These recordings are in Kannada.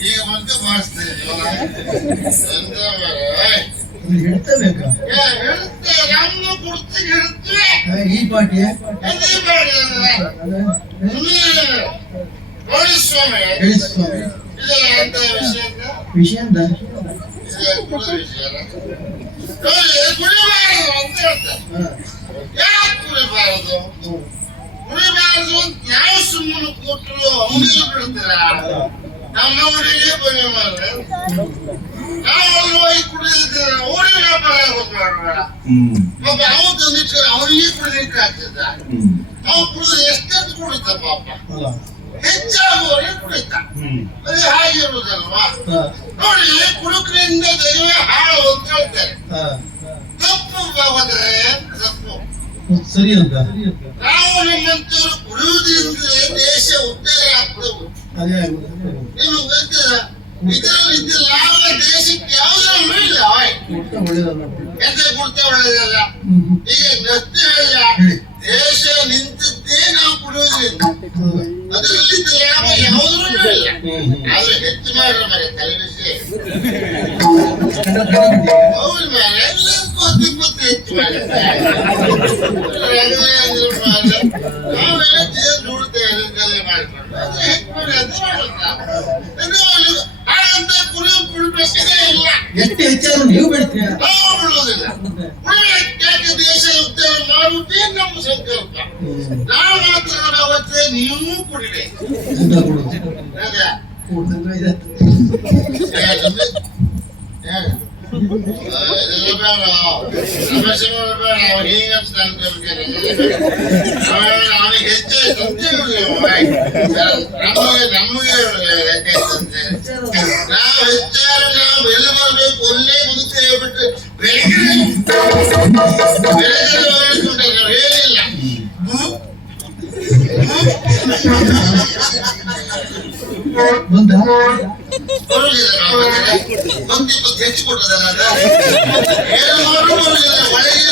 ಈಗ ಮತ್ತೆ ಮಾಡಿಸ್ತೇನೆ ಹಿಡ್ತಬೇಕಾ ನಮ್ಮ ಕುರ್ತಿ ಹಿಡ್ತೀವಿ ಈ ಪಾಟಿ ಸ್ವಾಮಿ ಅಂತ ವಿಷಯ ಅಂತ ಕುಡಿಬಾರದು ಅಂತ ಹೇಳ್ತಾರೆ. ಯಾಕೆ ಕುಡಿಬಾರದು ಕುಡಿಬಾರದು ಅಂತ ನಾವು ಸುಮ್ಮನೆ ಕೊಟ್ಟರು ಅಂಗಡಿ ಬಿಡ್ತೀರ ನಮ್ಮ ಅಂಗಡಿಗೆ ಬನ್ನಿ ಮಾಡ್ರೆ ನಾವು ಅಲ್ಲಿ ಹೋಗಿ ಕುಡಿದಿದ್ರೆ ಅವ್ರಿಗೆ ವ್ಯಾಪಾರ ಆಗೋದ್ರ ಪಾಪ ಅವ್ರು ತಂದಿಟ್ಟು ಅವನಿಗೆ ಕುಡಿಲಿಕ್ಕೆ ಆಗ್ತದ ನಾವು ಕುಡಿದ್ರೆ ಎಷ್ಟೆಷ್ಟು ಕುಡಿತ ಪಾಪ ಹೆಚ್ಚಾಗುವವರೆಗೆ ಕುಡಿತ ಅದು ಹಾಗಿರುವುದಲ್ವಾ ನೋಡಿ ಕುಡುಕರಿಂದ ದೈವ ಹಾಳು ಅಂತ ಹೇಳ್ತಾರೆ ತಪ್ಪು ಹೋದ್ರೆ ತಪ್ಪು ಸರಿ ಅಂತ ನಾವು ನಮ್ಮಂತವರು ಕುಡಿಯುವುದರಿಂದಲೇ ದೇಶ ಉದ್ಧಾರ ಆಗ್ತವೆ ನಿಮಗೆ ಗೊತ್ತಿಲ್ಲ ಇದರಿಂದ ಲಾಭ ದೇಶಕ್ಕೆ ಯಾವುದ್ರಲ್ಲೂ ಇಲ್ಲ ಎಂತ ಕೊಡ್ತಾ ಒಳ್ಳೆಯದಲ್ಲ ಈಗ ನಷ್ಟವಿಲ್ಲ ದೇಶ ನಿಂತದ್ದೇ ನಾವು ಕುಡಿಯೋದ್ರಿಂದ ಅದರಲ್ಲಿದ್ದ ಲಾಭ ಯಾವುದ್ರಲ್ಲೂ ಇಲ್ಲ ಆದ್ರೆ ಹೆಚ್ಚು ಮಾಡ್ರ ಮರೆ ತಲೆಬಿಸಿ ಅವ್ರ ಮೇಲೆ ಎಲ್ಲರಿಗೂ 10-20 ಹೆಚ್ಚು ಮಾಡಿರ್ತಾರೆ ನಾವೆಲ್ಲ ಜೀವನ ನೋಡ್ತೇವೆ ಅದನ್ನೆಲ್ಲ ಮಾಡಿಕೊಂಡು ಅದ್ರೆ ಹೆಚ್ಚು ಮಾಡಿ ಅದು ಮಾಡುತ್ತ ಹಾಗಂತ ಕುಡಿಬೇಕೇ ಇಲ್ಲ ಎಷ್ಟು ಹೆಚ್ಚಾದ್ರೂ ನೀವು ಬಿಡ್ತೀರ ನಾವು ಬಿಡೋದಿಲ್ಲ ಯಾಕೆ ದೇಶ ಉದ್ಧಾರ ಮಾಡುವುದೇ ನಮ್ಮ ಸಂಕಲ್ಪ ನಾವು ಮಾತ್ರ ಅವತ್ತೇ ನೀವು ಕುಡಿಬೇಕು ಅವನಿಗೆ ಹೆಚ್ಚಾಯ್ತು ನಮಗೆ ನಾವು ಹೆಚ್ಚಾರ ನಾವು ಬೆಲೆ ಮಾಡಬೇಕು ಒಳ್ಳೆ ಮುದುಕಿ ಹೇಳ್ಬಿಟ್ಟು ಬೆಳಗ್ಗೆ ನಾವು ಏನಿಲ್ಲ ಹೆಚ್ಚು ಕೊಟ್ಟದಲ್ಲ ಏನು ಮಾಡು ಒಳಗೆ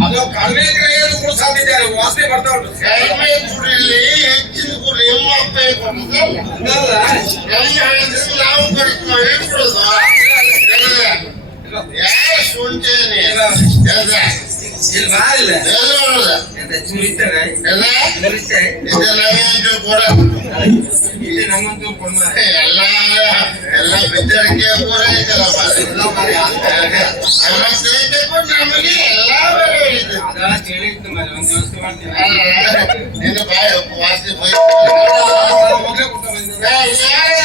ಅದು ಕಡಿಮೆ ಕೈಯಲ್ಲಿ ಕೂಡ ಸಾಧಿದ್ದಾರೆ ವಾಸನೆ ಬರ್ತಾ ಉಂಟು ಕಡಿಮೆ ಕುಡಿಲಿ ಹೆಚ್ಚಿನ ಕುಡಿ ನಿಮ್ಮ ಅಪ್ಪ ನಾವು ಕಡಿಮೆ ಕೊಡೋದು ಯಾರು ಶುಂಠೇನೆ ಇಲ್ಲಿ ಬಾರಿಲ್ಲ ಚುರಿತಾರೆ ಕೂಡ ಇಲ್ಲಿ ನಮ್ಮಂತೂ ಕೊಡ್ತಾರೆ ಎಲ್ಲ ಬಿದ್ದರಿಕೆ ಕೂಡ ನಮಗೆ ಎಲ್ಲ ಹೇಳಿದ್ದು ಮನೆ ಒಂದು ವ್ಯವಸ್ಥೆ ಮಾಡ್ತೀನಿ ನಿನ್ನ ಬಾಯಿ ವಾಸಿ ಮೊದಲೇ ಕೊಟ್ಟು ಬಂದಿದ್ದಾರೆ